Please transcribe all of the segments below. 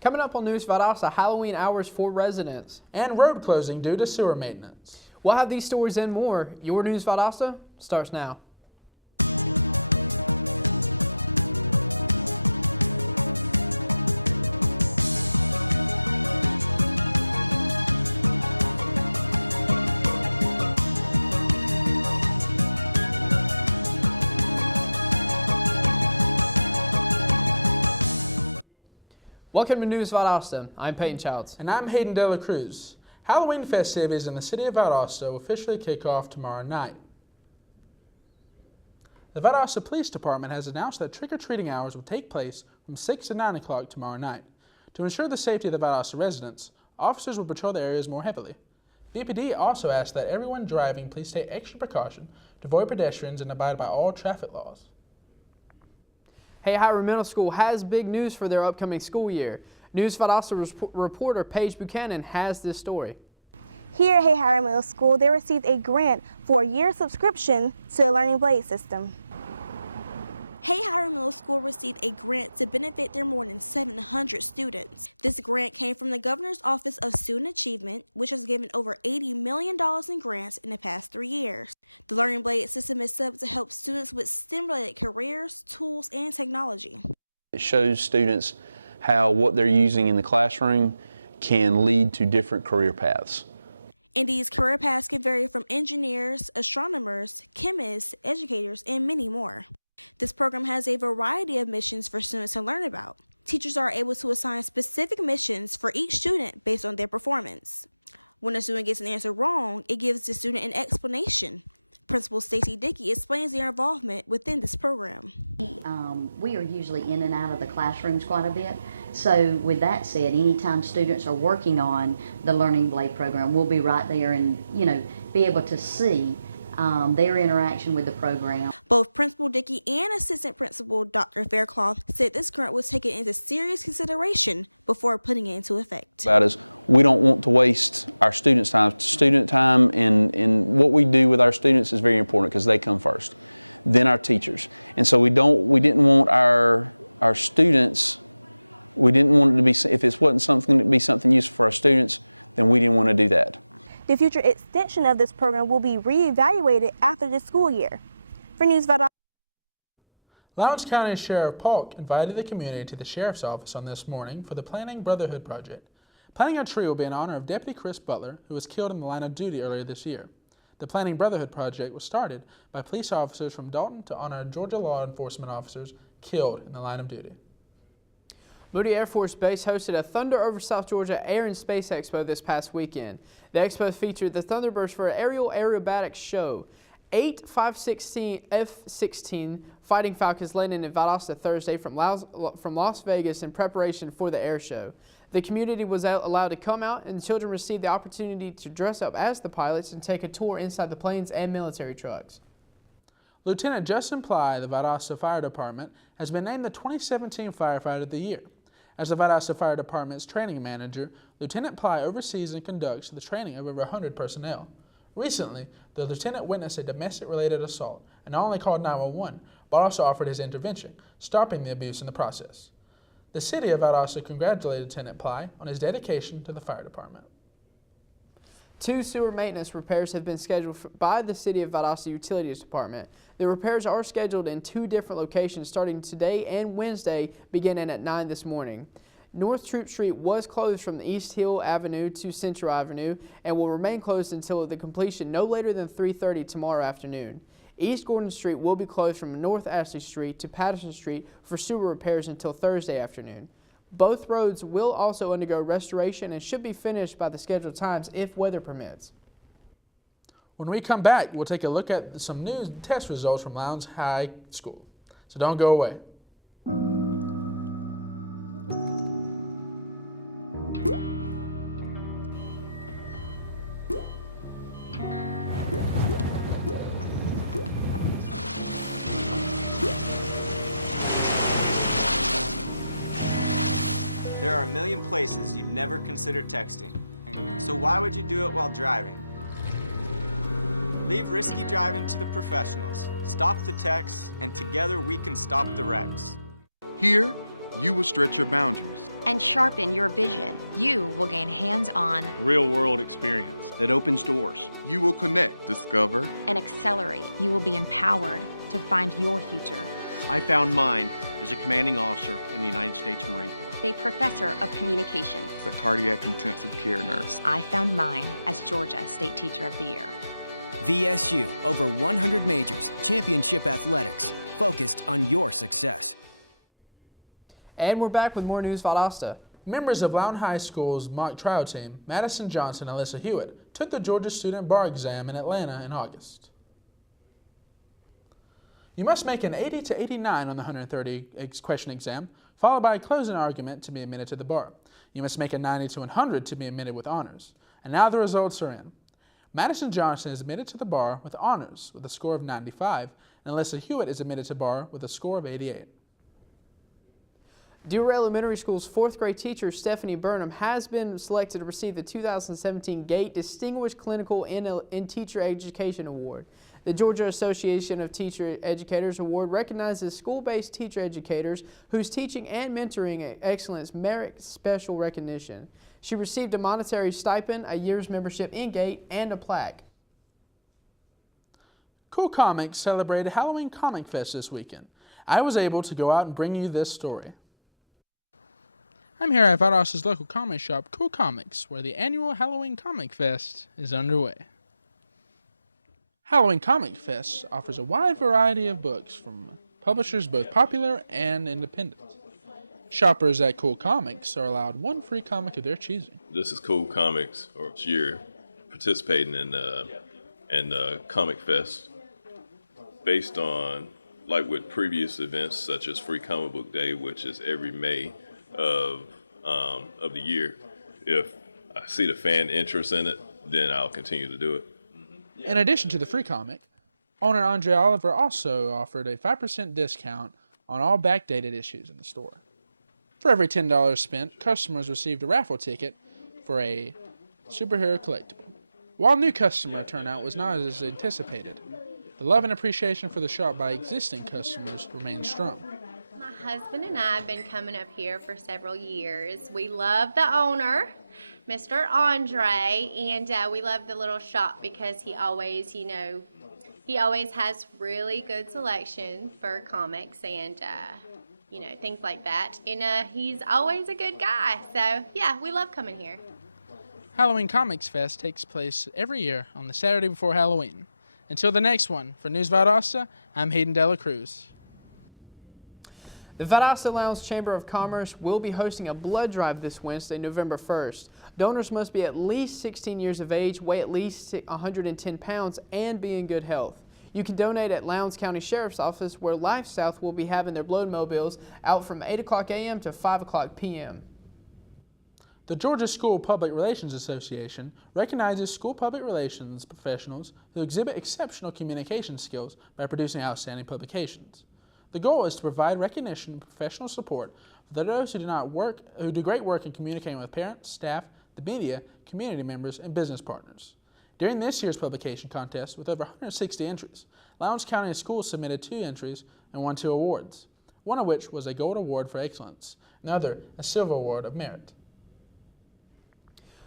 Coming up on News Valdosta, Halloween hours for residents. And road closing due to sewer maintenance. We'll have these stories and more. Your News Valdosta starts now. Welcome to News Valdosta. I'm Peyton Childs. And I'm Hayden De La Cruz. Halloween festivities in the city of Valdosta will officially kick off tomorrow night. The Valdosta Police Department has announced that trick-or-treating hours will take place from 6 to 9 o'clock tomorrow night. To ensure the safety of the Valdosta residents, officers will patrol the areas more heavily. VPD also asked that everyone driving please take extra precaution to avoid pedestrians and abide by all traffic laws. Hahira Middle School has big news for their upcoming school year. News Valdosta reporter Paige Buchanan has this story. Here at Hahira Middle School, they received a grant for a year subscription to the Learning Blade system. Hahira Middle School received a grant to benefit their more than 700 students. This grant came from the Governor's Office of Student Achievement, which has given over $80 million in grants in the past 3 years. The Learning Blade system is set up to help students with STEM-related careers, tools, and technology. It shows students how what they're using in the classroom can lead to different career paths. And these career paths can vary from engineers, astronomers, chemists, educators, and many more. This program has a variety of missions for students to learn about. Teachers are able to assign specific missions for each student based on their performance. When a student gets an answer wrong, it gives the student an explanation. Principal Stacy Dickey explains their involvement within this program. We are usually in and out of the classrooms quite a bit. So with that said, anytime students are working on the Learning Blade program, we'll be right there and, be able to see their interaction with the program. Both Principal Dickey and Assistant Principal Dr. Faircloth said this grant was taken into serious consideration before putting it into effect. That is, we don't want to waste our students' time. Student time and what we do with our students is very important because they come first, then our teachers. And so we didn't want our students, we didn't want it to be, if it wasn't something to be something useful for our students, then we didn't want to do that. The future extension of this program will be reevaluated after the school year. For News Valdosta. Lowndes County Sheriff Polk invited the community to the Sheriff's Office on this morning for the Planting Brotherhood Project. Planting a tree will be in honor of Deputy Chris Butler, who was killed in the line of duty earlier this year. The Planting Brotherhood Project was started by police officers from Dalton to honor Georgia law enforcement officers killed in the line of duty. Moody Air Force Base hosted a Thunder over South Georgia Air and Space Expo this past weekend. The expo featured the Thunderbirds for an aerial aerobatics show. 8 F-16 Fighting Falcons landed in Valdosta Thursday from Las Vegas in preparation for the air show. The community was allowed to come out and children received the opportunity to dress up as the pilots and take a tour inside the planes and military trucks. Lieutenant Justin Ply, the Valdosta Fire Department, has been named the 2017 Firefighter of the Year. As the Valdosta Fire Department's training manager, Lieutenant Ply oversees and conducts the training of over 100 personnel. Recently, the lieutenant witnessed a domestic-related assault and not only called 911, but also offered his intervention, stopping the abuse in the process. The city of Valdosta congratulated Lieutenant Ply on his dedication to the fire department. 2 sewer maintenance repairs have been scheduled by the City of Valdosta Utilities Department. The repairs are scheduled in 2 different locations starting today and Wednesday, beginning at 9 this morning. North Troop Street was closed from East Hill Avenue to Central Avenue and will remain closed until the completion no later than 3:30 tomorrow afternoon. East Gordon Street will be closed from North Ashley Street to Patterson Street for sewer repairs until Thursday afternoon. Both roads will also undergo restoration and should be finished by the scheduled times if weather permits. When we come back, we'll take a look at some new test results from Lowndes High School. So don't go away. There are a million places you'd never consider texting. So why would you do it while driving? Leave risky driving to the professionals. Stop the texts, and together we can stop the wrecks. Here, You will stretch your boundaries and sharpen your vision. You will gain hands-on, real-world experience that opens doors. You will connect, discover, and accelerate. You will be empowered to find your future. I found mine as a commanding officer in the United States Marine Corps. A professor of communications. as a cardiac intensive care nurse. I found mine as Georgia State Teacher of the Year. VSU, over 100 majors, championship athletics, focused on your success. And we're back with more news Valdosta. Members of Loudon High School's mock trial team, Madison Johnson and Alyssa Hewitt, took the Georgia Student Bar exam in Atlanta in August. You must make an 80 to 89 on the 130 question exam, followed by a closing argument to be admitted to the bar. You must make a 90 to 100 to be admitted with honors. And now the results are in. Madison Johnson is admitted to the bar with honors with a score of 95, and Alyssa Hewitt is admitted to bar with a score of 88. Dewar Elementary School's 4th grade teacher Stephanie Burnham has been selected to receive the 2017 GATE Distinguished Clinical and Teacher Education Award. The Georgia Association of Teacher Educators Award recognizes school-based teacher educators whose teaching and mentoring excellence merit special recognition. She received a monetary stipend, a year's membership in GATE, and a plaque. Kool Comics celebrated Halloween Comic Fest this weekend. I was able to go out and bring you this story. I'm here at Valdosta's local comic shop, Kool Comics, where the annual Halloween Comic Fest is underway. Halloween Comic Fest offers a wide variety of books from publishers both popular and independent. Shoppers at Kool Comics are allowed one free comic of their choosing. This is Kool Comics, or this year, participating in Comic Fest, based on, like with previous events such as Free Comic Book Day, which is every May of the year. If I see the fan interest in it, then I'll continue to do it. In addition to the free comic, owner Andre Oliver also offered a 5% discount on all backdated issues in the store. For every $10 spent, customers received a raffle ticket for a superhero collectible. While new customer turnout was not as anticipated, the love and appreciation for the shop by existing customers remained strong. My husband and I have been coming up here for several years. We love the owner, Mr. Andre, and we love the little shop because he always, he always has really good selection for comics and, things like that. And he's always a good guy. So, yeah, we love coming here. Halloween Comics Fest takes place every year on the Saturday before Halloween. Until the next one, for News Valdosta, I'm Hayden Dela Cruz. The Valdosta Lowndes Chamber of Commerce will be hosting a blood drive this Wednesday, November 1st. Donors must be at least 16 years of age, weigh at least 110 pounds, and be in good health. You can donate at Lowndes County Sheriff's Office, where Life South will be having their blood mobiles out from 8 o'clock a.m. to 5 o'clock p.m. The Georgia School Public Relations Association recognizes school public relations professionals who exhibit exceptional communication skills by producing outstanding publications. The goal is to provide recognition and professional support for those who do great work in communicating with parents, staff, the media, community members, and business partners. During this year's publication contest, with over 160 entries, Lowndes County Schools submitted 2 entries and won 2 awards, one of which was a Gold Award for Excellence, and the other a Silver Award of Merit.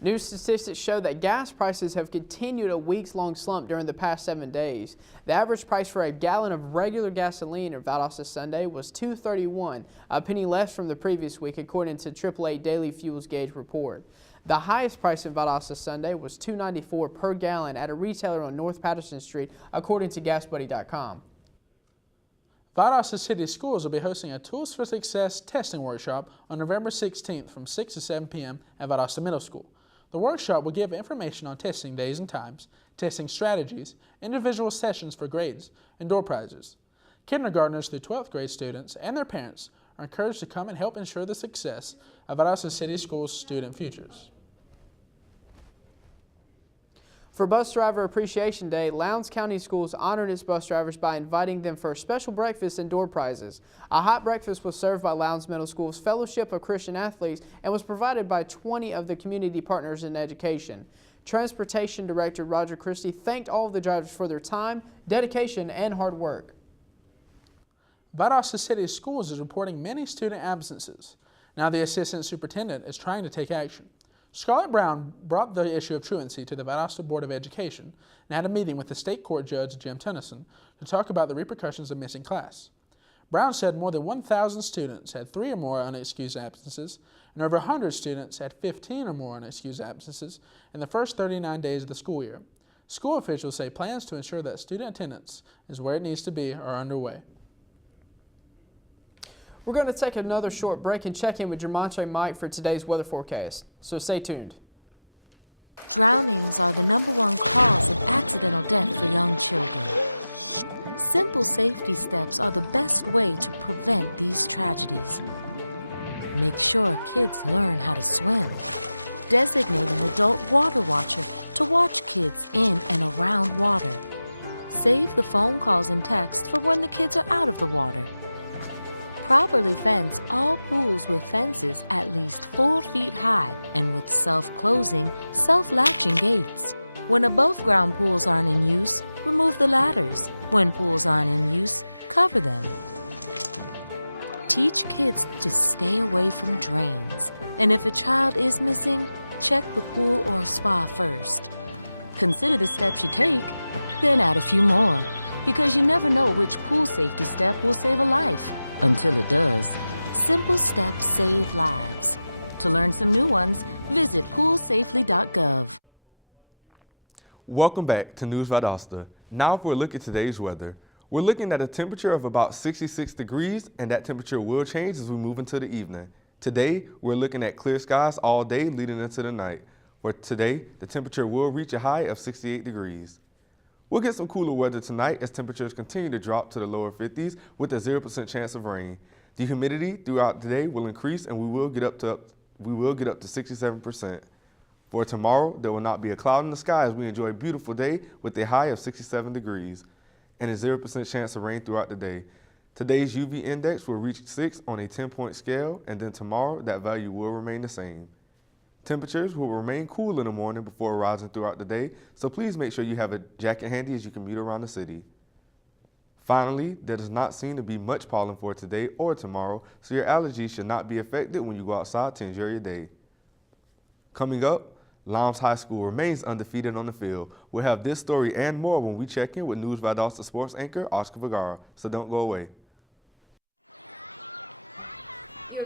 New statistics show that gas prices have continued a weeks-long slump during the past 7 days. The average price for a gallon of regular gasoline at Valdosta Sunday was $2.31, a penny less from the previous week, according to AAA Daily Fuels Gauge report. The highest price in Valdosta Sunday was $2.94 per gallon at a retailer on North Patterson Street, according to GasBuddy.com. Valdosta City Schools will be hosting a Tools for Success testing workshop on November 16th from 6 to 7 p.m. at Valdosta Middle School. The workshop will give information on testing days and times, testing strategies, individual sessions for grades, and door prizes. Kindergartners through 12th grade students and their parents are encouraged to come and help ensure the success of Valdosta City Schools' student futures. For Bus Driver Appreciation Day, Lowndes County Schools honored its bus drivers by inviting them for a special breakfast and door prizes. A hot breakfast was served by Lowndes Middle School's Fellowship of Christian Athletes and was provided by 20 of the community partners in education. Transportation Director Roger Christie thanked all of the drivers for their time, dedication, and hard work. Valdosta City Schools is reporting many student absences. Now the assistant superintendent is trying to take action. Scarlett Brown brought the issue of truancy to the Valdosta Board of Education and had a meeting with the state court judge, Jim Tennyson, to talk about the repercussions of missing class. Brown said more than 1,000 students had 3 or more unexcused absences, and over 100 students had 15 or more unexcused absences in the first 39 days of the school year. School officials say plans to ensure that student attendance is where it needs to be are underway. We're going to take another short break and check in with Jermontre Mike for today's weather forecast, so stay tuned. Drownings are the #1 cause of accidental death for young children. Simple safety steps are the best way to prevent these tragedies. Make sure kids learn how to swim. Designate an adult water watcher to watch kids in and around water. Save the phone calls and texts for when the kids are out of the water. Properly fence all pools with fences at least 4 feet high and with self-closing, self-latching gates. When above-ground pools aren't in use, remove the ladders. When pools aren't in use, cover them. Teach kids to stay away from drains. And if a child is missing, check the pool or spa first. Consider the steps you take, then add a few more, because you never know which pool safety step will save a life. Until it does. Simple steps save lives. To learn some new ones, visit poolsafely.gov. Welcome back to News Valdosta. Now for a look at today's weather. We're looking at a temperature of about 66 degrees, and that temperature will change as we move into the evening. Today, we're looking at clear skies all day leading into the night. For today, the temperature will reach a high of 68 degrees. We'll get some cooler weather tonight as temperatures continue to drop to the lower 50s with a 0% chance of rain. The humidity throughout the day will increase and we will get up to 67%. For tomorrow, there will not be a cloud in the sky as we enjoy a beautiful day with a high of 67 degrees and a 0% chance of rain throughout the day. Today's UV index will reach 6 on a 10-point scale, and then tomorrow that value will remain the same. Temperatures will remain cool in the morning before rising throughout the day, so please make sure you have a jacket handy as you commute around the city. Finally, there does not seem to be much pollen for today or tomorrow, so your allergies should not be affected when you go outside to enjoy your day. Coming up, Lowndes High School remains undefeated on the field. We'll have this story and more when we check in with News Valdosta sports anchor Oscar Vergara, so don't go away.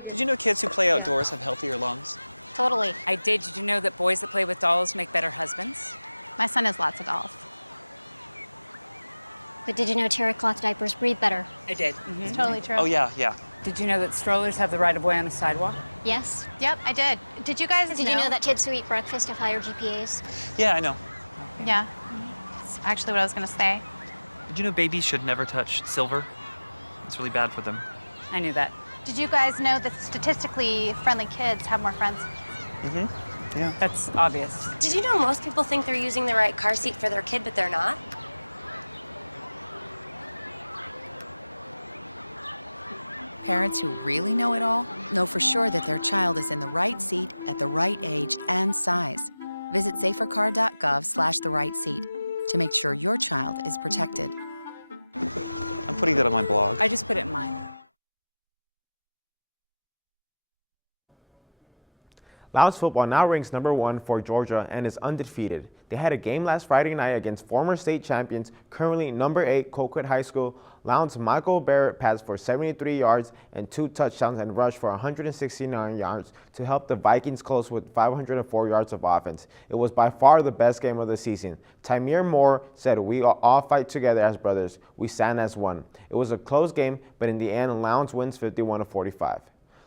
Did you know kids who play outdoors have healthier lungs? Totally. I did. Did you know that boys that play with dolls make better husbands? My son has lots of dolls. But did you know terry cloth diapers breathe better? I did. It's totally true. Oh, yeah. Did you know that strollers have the right of way on the sidewalk? Yes. Yep, I did. Did you guys Did you know that kids who eat breakfast have higher GPAs? Yeah, I know. Yeah. That's actually what I was going to say. Did you know babies should never touch silver? It's really bad for them. I knew that. Did you guys know that statistically friendly kids have more friends? Mm-hmm. Yeah. That's obvious. Did you know most people think they're using the right car seat for their kid, but they're not? Parents who really know it all know for sure that their child is in the right seat at the right age and size. Visit safercar.gov/the right seat to make sure your child is protected. I'm putting that on my blog. I just put it in mine. Lowndes football now ranks #1 for Georgia and is undefeated. They had a game last Friday night against former state champions, currently #8 Colquitt High School. Lowndes' Michael Barrett passed for 73 yards and 2 touchdowns and rushed for 169 yards to help the Vikings close with 504 yards of offense. It was by far the best game of the season. Tymier Moore said, "We all fight together as brothers. We stand as one." It was a close game, but in the end, Lowndes wins 51-45.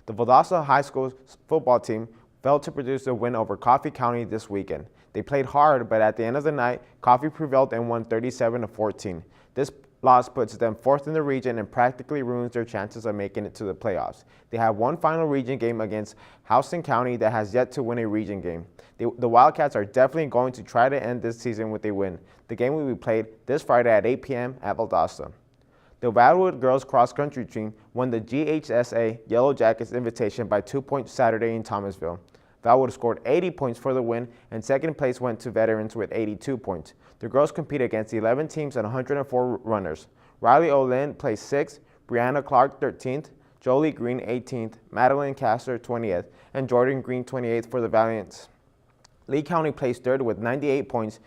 The Valdosta High School football team failed to produce a win over Coffee County this weekend. They played hard, but at the end of the night, Coffee prevailed and won 37-14. This loss puts them 4th in the region and practically ruins their chances of making it to the playoffs. They have one final region game against Houston County that has yet to win a region game. The Wildcats are definitely going to try to end this season with a win. The game will be played this Friday at 8 p.m. at Valdosta. The Wildwood girls cross-country team won the GHSA Yellow Jackets invitation by 2 points Saturday in Thomasville. Valwood scored 80 points for the win, and second place went to Veterans with 82 points. The girls compete against 11 teams and 104 runners. Riley Olin placed 6th, Brianna Clark 13th, Jolie Green 18th, Madeline Castor 20th, and Jordan Green 28th for the Valiants. Lee County placed third with 98 points.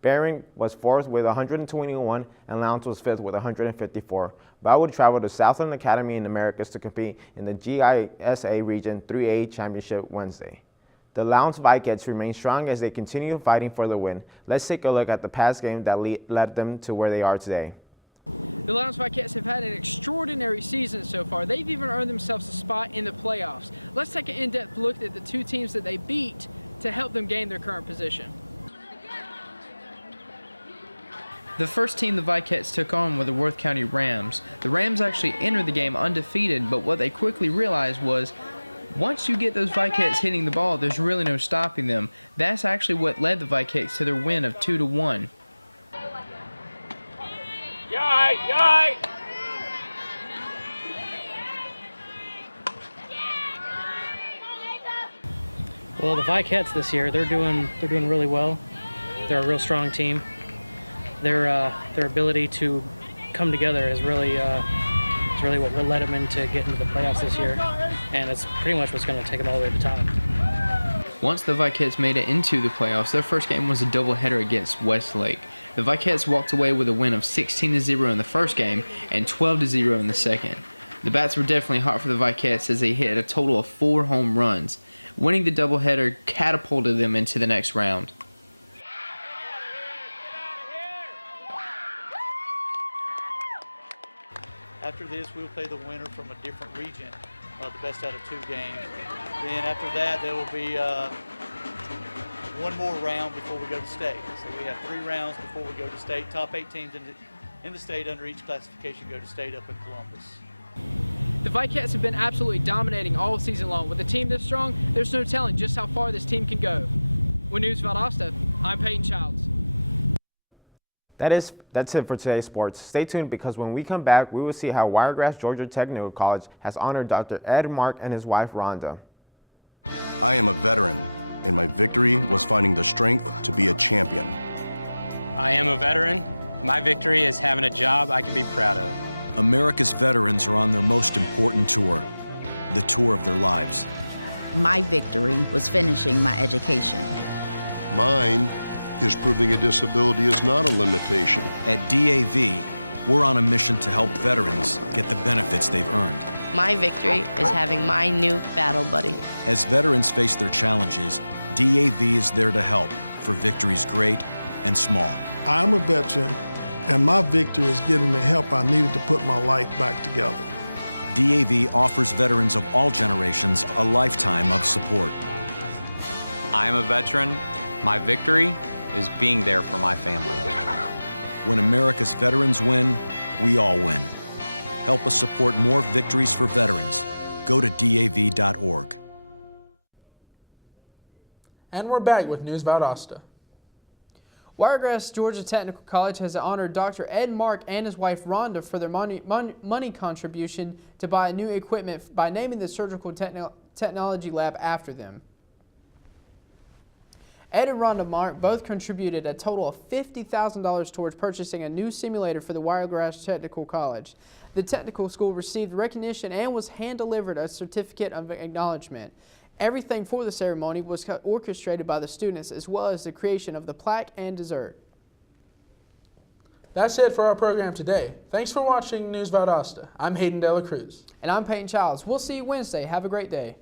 Barron was fourth with 121, and Lowndes was fifth with 154. Val would travel to Southland Academy in Americas to compete in the GISA Region 3A Championship Wednesday. The Lowndes Vikettes remain strong as they continue fighting for the win. Let's take a look at the past game that led them to where they are today. The Lowndes Vikettes have had an extraordinary season so far. They've even earned themselves a spot in the playoffs. Let's take an in-depth look at the two teams that they beat to help them gain their current position. The first team the Vikettes took on were the Worth County Rams. The Rams actually entered the game undefeated, but what they quickly realized was once you get those Vikettes hitting the ball, there's really no stopping them. That's actually what led the Vikettes to their win of 2-1. Well, the Vikettes this year, they're doing really well. They're a real strong team. Their ability to come together is really what led them to get into the playoffs this year, and it's pretty much what's going to take them all the way to the top. Once the Vikettes made it into the playoffs, their first game was a doubleheader against Westlake. The Vikettes walked away with a win of 16-0 in the first game and 12-0 in the second. The bats were definitely hot for the Vikettes as they hit a total of 4 home runs. Winning the doubleheader catapulted them into the next round. After this, we'll play the winner from a different region, the best out of 2 games. Then after that, there will be one more round before we go to state. So we have 3 rounds before we go to state. Top 8 teams in the state under each classification go to state up in Columbus. The Vikettes have been absolutely dominating all season long. With a team this strong, there's no telling just how far this team can go. With News Valdosta, I'm Peyton Childs. That's it for today's sports. Stay tuned because when we come back, we will see how Wiregrass Georgia Technical College has honored Dr. Ed Mark and his wife, Rhonda. I am a veteran, and my victory was finding the strength to be a champion. I am a veteran. My victory is having a job I can be proud of. America's veterans are on their most important tour, the tour of their lives. My victory was finishing my education. Mine is proving a disability is not a limitation. At DAV, we're on a mission to help veterans get the benefits they've earned. My victory is having my new battle buddy. As veterans face their challenges, DAV is there to help for victories great and small. I'm a veteran, and my victory is getting the help I needed to put my life back together. DAV offers veterans of all generations a lifetime of support. I am a veteran. My victory is being there for my family. When America's veterans win, we all win. Help us support more victories for veterans. Go to DAV.org. And we're back with News Valdosta. Wiregrass Georgia Technical College has honored Dr. Ed Mark and his wife Rhonda for their money contribution to buy new equipment by naming the Surgical Technology Lab after them. Ed and Rhonda Mark both contributed a total of $50,000 towards purchasing a new simulator for the Wiregrass Technical College. The technical school received recognition and was hand-delivered a certificate of acknowledgement. Everything for the ceremony was orchestrated by the students, as well as the creation of the plaque and dessert. That's it for our program today. Thanks for watching News Valdosta. I'm Hayden Dela Cruz. And I'm Peyton Childs. We'll see you Wednesday. Have a great day.